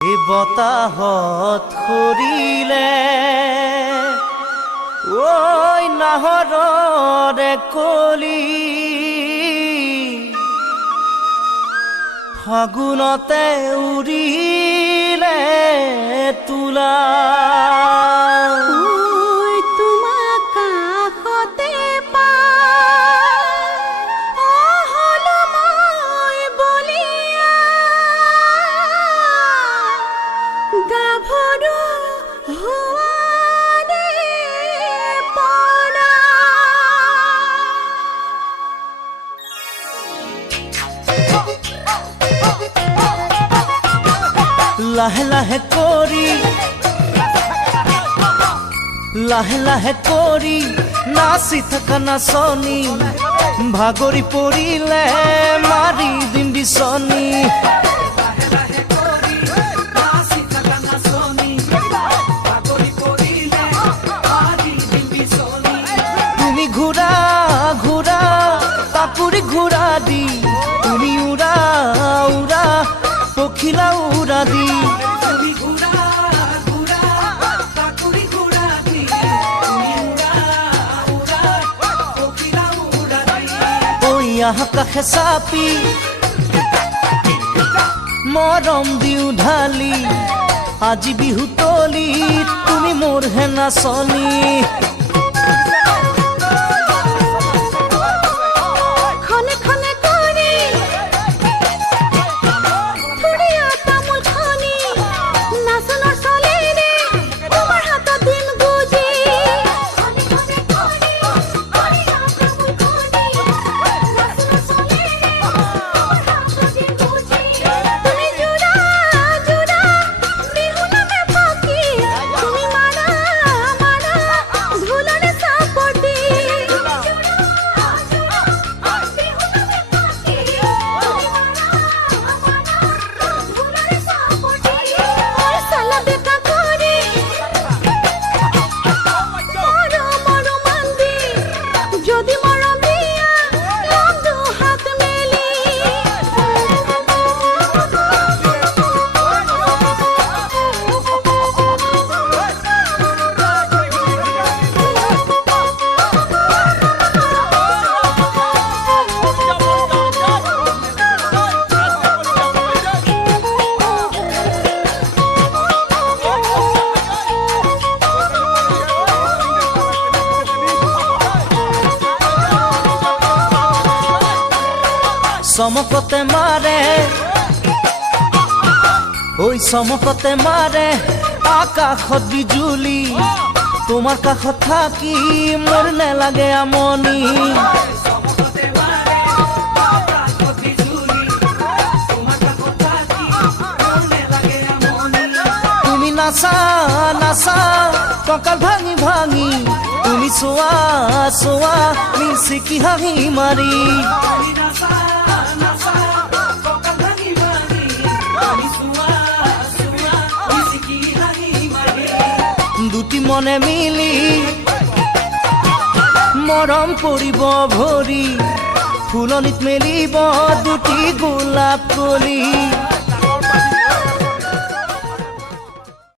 এই বতাহত সৰিলে ঐ নাহৰৰে কলি ফাগুনতে উৰিলে তুলা লাহে লাহে কৰি নাচি থকা নাচনি ভাগৰি পৰিলে মাৰি দিম বিচনী তুমি ঘূৰা ঘূৰা তাকুৰি ঘূৰা দি তুমি উৰা উৰা পখিলা উৰা দি কাষে চাপি মৰম দিও ঢালি আজি বিহু তলি তুমি মোৰ হে নাচনি চমকতে মাৰে ঐ চমকতে মাৰে আকাশত বিজুলি তোমাৰ কাষত থাকি মোৰ নেলাগে আমনি তুমি নাচা নাচা কঁকাল ভাঙি ভাঙি তুমি চোৱা চোৱা মিচিকি হাঁহি মাৰি দুটি মনে মিলি মৰম পৰিব ভৰি ফুলনিত মেলিব দুটি গোলাপ কলি